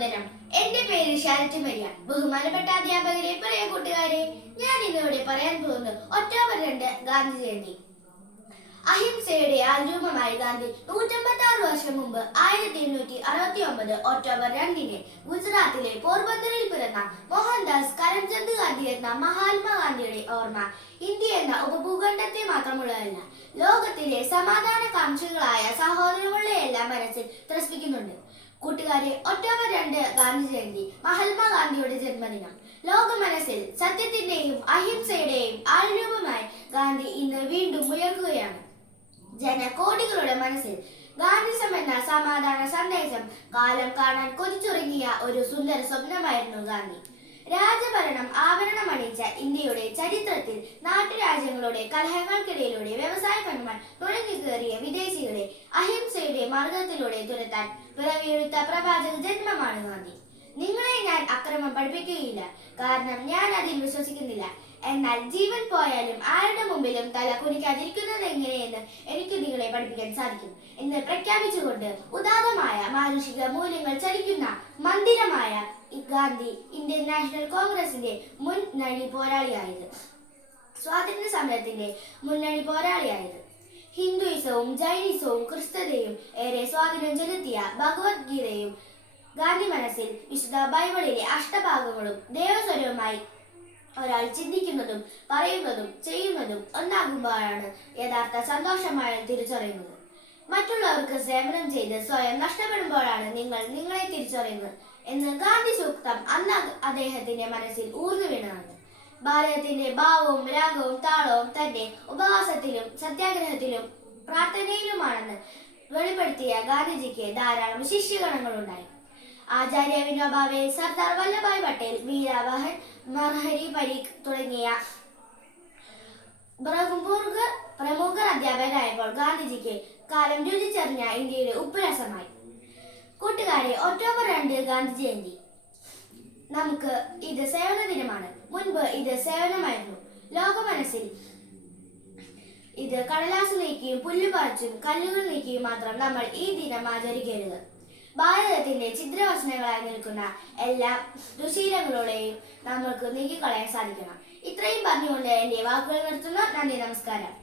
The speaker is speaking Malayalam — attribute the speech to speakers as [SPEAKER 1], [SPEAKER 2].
[SPEAKER 1] വന്ദനം എന്റെ പേര് ഷാരറ്റ് മരിയ. ബഹുമാനപ്പെട്ട അധ്യാപകരെ പ്രിയ കൂട്ടുകാരെ ഞാൻ ഇന്നിവിടെ പറയാൻ പോകുന്നത് ഒക്ടോബർ രണ്ട് ഗാന്ധി ജയന്തി. അഹിംസയുടെ ആരൂപമായി ഗാന്ധി നൂറ്റമ്പത്തി ആറ് വർഷം മുമ്പ് ആയിരത്തി എണ്ണൂറ്റി അറുപത്തി ഒമ്പത് ഒക്ടോബർ രണ്ടിന് ഗുജറാത്തിലെ പോർബന്ദറിൽ പിറന്ന മോഹൻദാസ് കരംചന്ദ് ഗാന്ധി എന്ന മഹാത്മാഗാന്ധിയുടെ ഓർമ്മ ഇന്ത്യ എന്ന ഉപഭൂഖണ്ഡത്തെ മാത്രമുള്ളതല്ല ലോകത്തിലെ സമാധാന കാംക്ഷികളായ സഹോദരങ്ങളുടെ എല്ലാം മനസ്സിൽ ത്രസിപ്പിക്കുന്നുണ്ട്. കൂട്ടുകാരെ ഒക്ടോബർ രണ്ട് ഗാന്ധി ജയന്തി മഹാത്മാഗാന്ധിയുടെ ജന്മദിനം. ലോക മനസ്സിൽ സത്യത്തിന്റെയും അഹിംസയുടെയും ആരൂപമായി ഗാന്ധി ഇന്ന് വീണ്ടും ഉയർക്കുകയാണ്. ജനകോടികളുടെ മനസ്സിൽ ഗാന്ധിസം എന്ന സമാധാന സന്ദേശം കാലം കാണാൻ കൊതിച്ചുറങ്ങിയ ഒരു സുന്ദര സ്വപ്നമായിരുന്നു ഗാന്ധി. രാജഭരണം ആഭരണമണിയിച്ച ഇന്ത്യയുടെ ചരിത്രത്തിൽ നാട്ടുരാജ്യങ്ങളുടെ കലഹങ്ങൾക്കിടയിലൂടെ വ്യവസായ പന്മാർ നുഴഞ്ഞു കയറിയ വിദേശികളെ അഹിംസയുടെ മാർഗത്തിലൂടെ തുരത്താൻ പിറവിയെടുത്ത പ്രവാചക ജന്മമാണ് ഗാന്ധി. നിങ്ങളെ ഞാൻ അക്രമം പഠിപ്പിക്കുകയില്ല. കാരണം ഞാൻ അതിൽ വിശ്വസിക്കുന്നില്ല. എന്നാൽ ജീവൻ പോയാലും ആരുടെ മുമ്പിലും തല കുനിക്കാതിരിക്കുന്നത് എങ്ങനെയെന്ന് എനിക്ക് നിങ്ങളെ പഠിപ്പിക്കാൻ സാധിക്കും. എന്ന് പ്രഖ്യാപിച്ചുകൊണ്ട് ഉദാത്തമായ മാനുഷിക മൂല്യങ്ങൾ ചലിക്കുന്ന മന്ദിരമായ ഗാന്ധി ഇന്ത്യൻ നാഷണൽ കോൺഗ്രസിന്റെ മുൻ നഴി പോരാളിയായത്. സ്വാതന്ത്ര്യ സമരത്തിന്റെ മുന്നണി പോരാളിയായത്. ഹിന്ദുയിസവും ജൈനിസവും ക്രിസ്തതയും ഏറെ സ്വാധീനം ചെലുത്തിയ ഭഗവത്ഗീതയും ഗാന്ധി മനസ്സിൽ വിശുദ്ധ ബൈബിളിലെ അഷ്ടഭാഗങ്ങളും ദേവസ്വരവുമായി ഒരാൾ ചിന്തിക്കുന്നതും പറയുന്നതും ചെയ്യുന്നതും ഒന്നാകുമ്പോഴാണ് യഥാർത്ഥ സന്തോഷമായ തിരിച്ചറിയുന്നത്. മറ്റുള്ളവർക്ക് സേവനം ചെയ്ത് സ്വയം നഷ്ടപ്പെടുമ്പോഴാണ് നിങ്ങൾ നിങ്ങളെ തിരിച്ചറിയുന്നത് എന്ന് ഗാന്ധി സൂക്തം അന്ന് അദ്ദേഹത്തിന്റെ മനസ്സിൽ ഊർന്നു വീണതാണ്. ഭാരതത്തിന്റെ ഭാവവും രാഗവും താളവും തന്റെ ഉപവാസത്തിലും സത്യാഗ്രഹത്തിലും പ്രാർത്ഥനയിലുമാണെന്ന് വെളിപ്പെടുത്തിയ ഗാന്ധിജിക്ക് ധാരാളം ശിഷ്യഗണങ്ങളുണ്ടായി. ആചാര്യ വിനോബാവെ സർദാർ വല്ലഭായ് പട്ടേൽ വീരാവഹൻ മർഹരി പരീഖ് തുടങ്ങിയ പ്രമുഖ പ്രമുഖ അധ്യാപകരായപ്പോൾ ഗാന്ധിജിക്ക് കാലം രുചിച്ചറിഞ്ഞ ഇന്ത്യയുടെ ഉപ്പുരസമായി. കൂട്ടുകാരെ ഒക്ടോബർ രണ്ട് ഗാന്ധി ജയന്തി നമുക്ക് ഇത് സേവന ദിനമാണ്. മുൻപ് ഇത് സേവനമായിരുന്നു. ലോക മനസ്സിൽ ഇത് കടലാസ് നീക്കിയും പുല്ലുപറിച്ചും കല്ലുകൾ നീക്കിയും മാത്രം നമ്മൾ ഈ ദിനം ആചരിക്കരുത്. ഭാരതത്തിന്റെ ചിത്രവചനങ്ങളായി നിൽക്കുന്ന എല്ലാ ദുശീലങ്ങളോടെയും നമ്മൾക്ക് നീക്കിക്കളയാൻ സാധിക്കണം. ഇത്രയും പറഞ്ഞുകൊണ്ട് എന്റെ വാക്കുകൾ നിർത്തുന്നു. നന്ദി നമസ്കാരം.